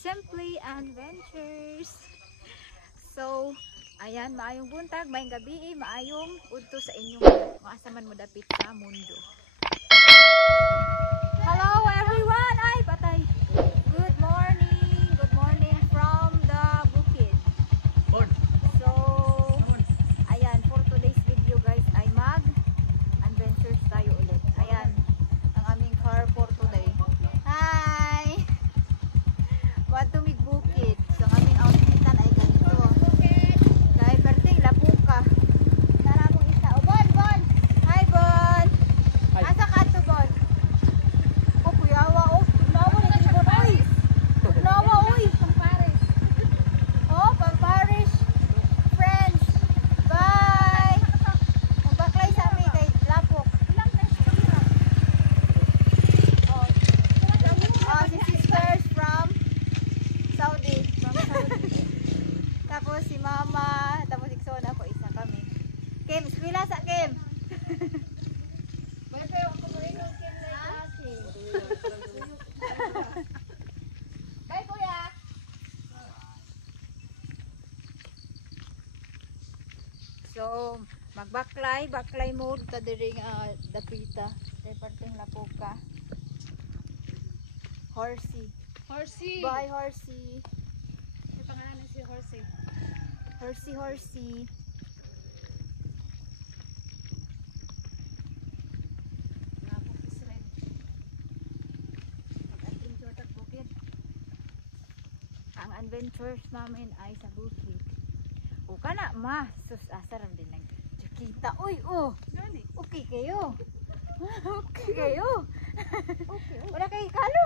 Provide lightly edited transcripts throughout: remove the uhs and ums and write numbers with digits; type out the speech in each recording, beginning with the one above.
Simply Adventures. So, ayan, maayong buntag, maayong gabi, maayong udto sa inyong maasaman mo dapit sa mundo. Hello everyone! Ay, patay! Good morning from the bukid. So, ayan, for today's video guys, ay mag-adventures tayo ulit. Ayan, ang aming car for today. Hi! Want to meet bukid. So, ang aming outfitan ay ganito. Kaya perting lapuka. Tara mong isa. O, Bon! Hi, Bon! Asa ka to, Bon? O, kuyawa, o. Nawa na dito, Bon. Uy! Nawa, uy! Pamparis. O, Pamparis. Friends. Bye! Magbaklay sa amin kay lapok. Oh, si sisters from Saudi. Tapos si mama, tapos iksona ko, isa kami. Kim, eskwela sa Kim. Bye kuya. So, baklay mode ta diri nga dapita. Kay parteng lapoka. Horsey. Bye Horsey. Yung pangalan si Horsey. Horsey. Napok Israel. Mag-adventure sa bukid. Ang adventures namin ay sa bukid. O kana ma, sus asaram din lang. Kita, uy, oh. Gani. Okay kayo. Okay kayo. Okay. Wala kayo kalo.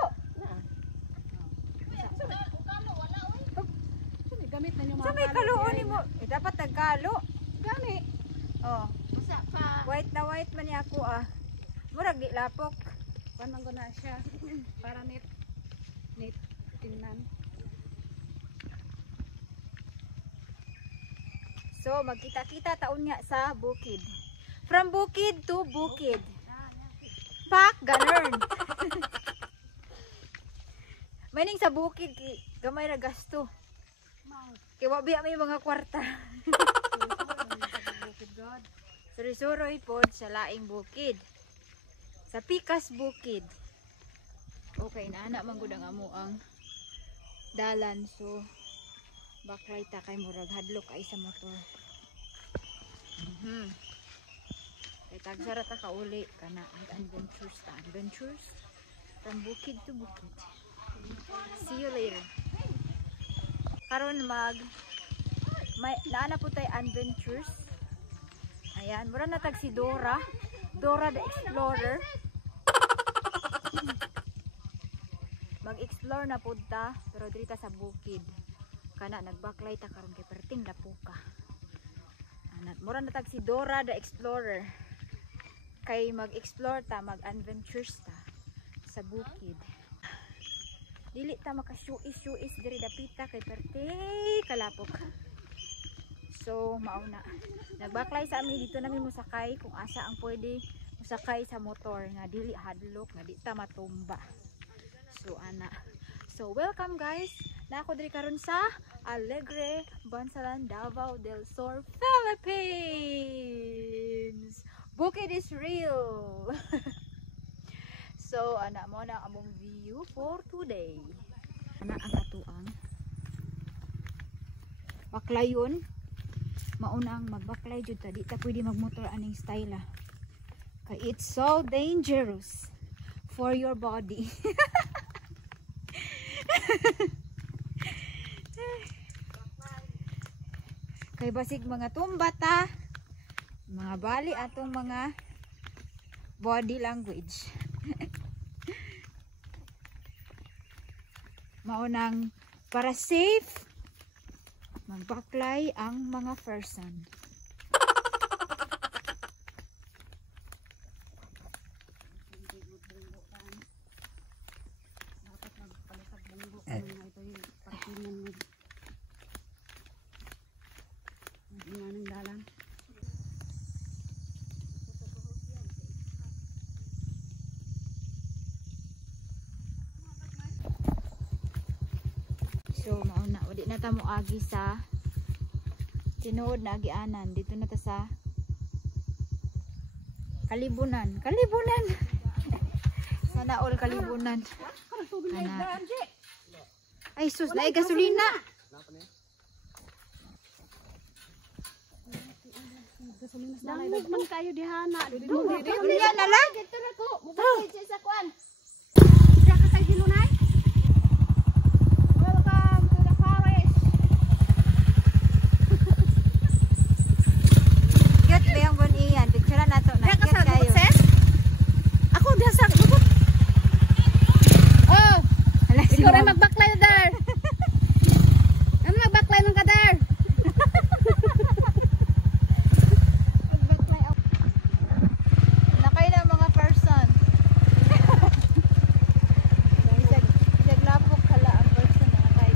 Gamit na yung Sa may kaluon mo. Dapat nagkalo. Gani. Oh, Usa pa. white na white man niya ako ah. Murag di lapok. Panang ko na siya. Para net tingnan. So, magkita-kita taon nga sa bukid. From bukid to bukid. Pak, ganun. Maning sa bukid, gamay ra gasto. Kaya wabi may mga kwarta. Surusuroy po sa laing bukid. Sa pikas bukid. Okay, naana man gud ang amo ang dalan. So, baklay ta kay murag hadlok kay sa motor. Kay tagsara ta kauli kana adventures from bukid to bukid. See you later. Karon naana po tayo adventures. Ayan, mura na tag si Dora the Explorer. Mag-explore na po ta, pero dito sa bukid. Kana nagbaklay ta karon kay perting lapuka. Mura na tag si Dora the Explorer. Kay mag-explore ta, mag-adventures ta sa bukid. Dili ta maka-shuis diri dapita kay perting kalapok. So, mauna. Nagbaklay sa amin dito namin musakay kung asa ang pwede musakay sa motor nga dili hadlok, nga di ta matumba. So, ana. So, welcome guys. Na ako diri karon sa Alegre, Bansalan, Davao del Sur, Philippines. Bukid is real. So, ana mo na among view for today. Ana ang katuang baklayon. Mauna ang magbaklay jud ta, di ta pwede magmotor aning style ah. Kay it's so dangerous for your body. Kay basig mga tumba ta, mga bali atong mga body language. Maunang para safe magbaklay ang mga person. Dapat magpalisag bunggo kung ito yung parkingan mo. Hindi nga ng dalan. So mauna, wali na ta mo agi sa tinuod na agianan. Dito na ta sa Kalibunan. Kalibunan. Sana all Kalibunan. Ana. Ay sus, naay gasolina. Damog man kayo dihana. Unya na lang. Dito na ko. Mugay siya sa kwan. Diya ka kay Hilunay. Welcome to the forest. Get ba yung bunian? Picture na to na. Diya ka Get sa kayo. lubot, sis? Ako diya sa lubot. Oh, Hala, si ikaw rin Ma'am. magbaklay na dar. Ano magbaklay ng kadar? Nakay na mga person. Isaglapok kala ang person na nakay.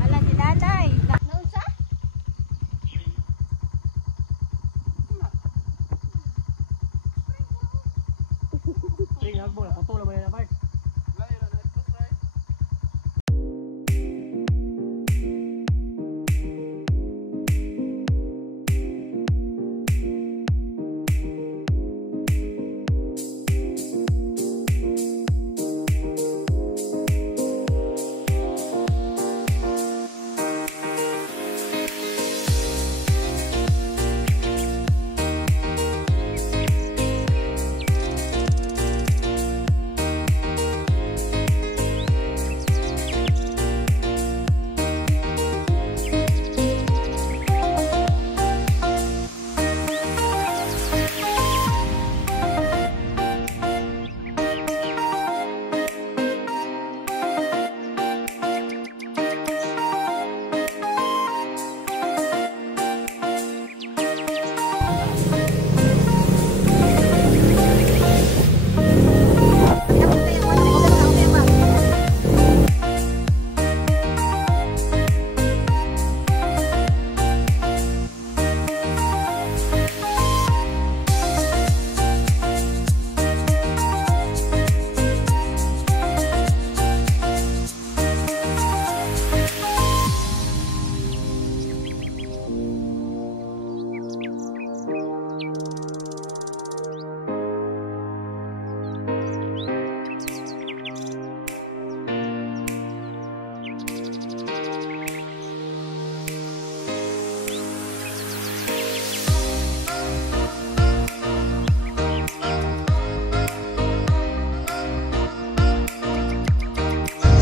Hala si nanay. Nausa?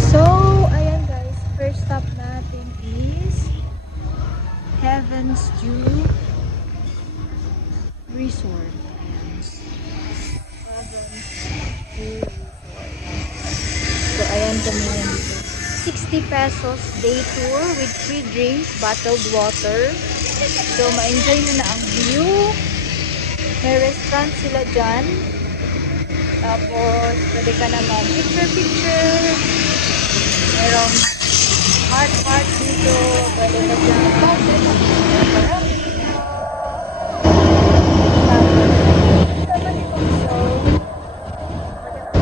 So, ayan guys, first stop natin is Heaven's Dew Resort. Heaven's Dew Resort. So, ayan kami yan dito. 60 pesos day tour with free drinks, bottled water. So, ma-enjoy na ang view. May restaurant sila dyan. Tapos, pwede ka naman picture-picture. Merong heart dito. Pwede ka dyan.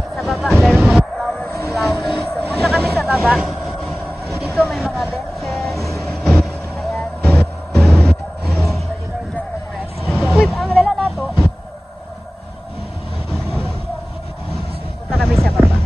Sa baba, meron mga flowers. So, punta kami sa baba. Dito may mga benches. Ayan. So, pwede kayo dyan mag-rest. Wait, ang lala na to. Punta kami sa baba.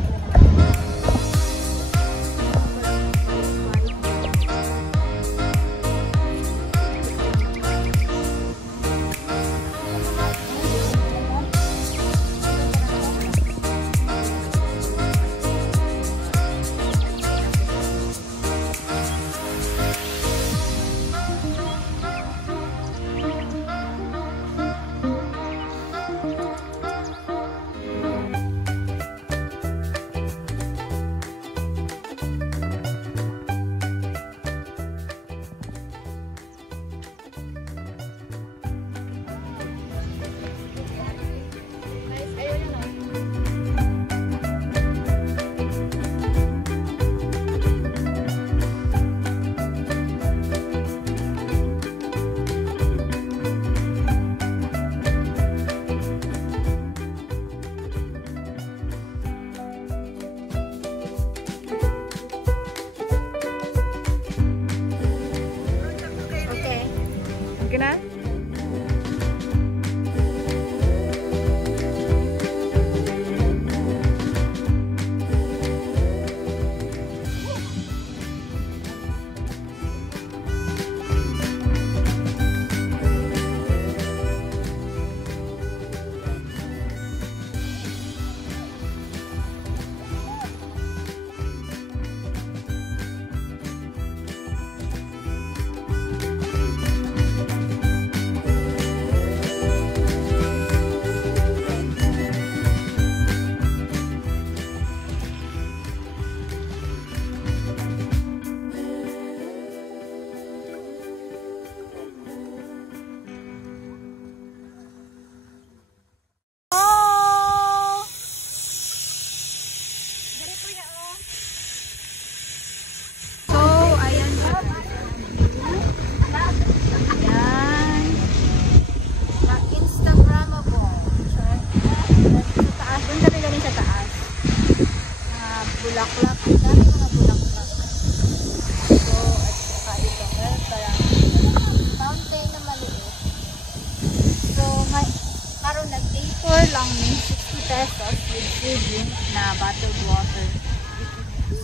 Pour lang ni 60 pesos with free drink na bottled water.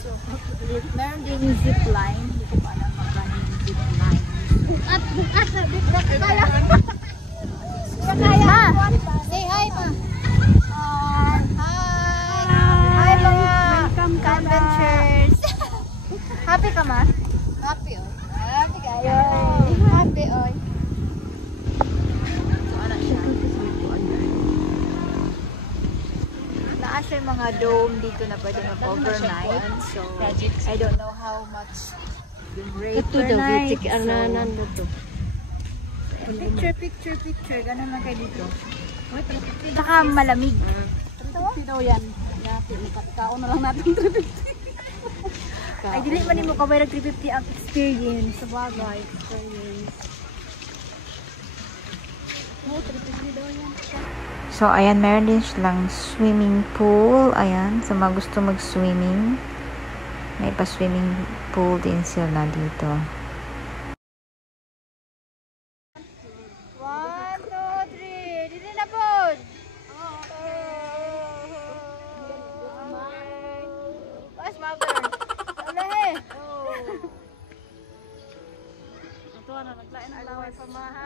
So, meron din yung zip line. Hindi ko pa alam magkano yung zip line. Ma! Say hi, ma! Hi, mga adventures! Happy ka, ma? Happy, oh. Happy kayo! Happy, oh. Naasa yung mga dome dito na pwede mag-overnight. So, I don't know how much yung rate per night. Picture. Ganun lang kayo dito. Saka malamig. 350 daw yan. Kaon na lang natin 350. Ay, dili man mo kabay ng 350 ang experience. Sa bagay, experience. Oh, 350 daw yan. So, ayan, meron din silang swimming pool. Ayan, sa mga gusto mag-swimming. May pa-swimming pool din sila dito. 1, 2, 3. Dili na po! Mas mother. Wala eh. Ito na, naglain ang laway pa maha.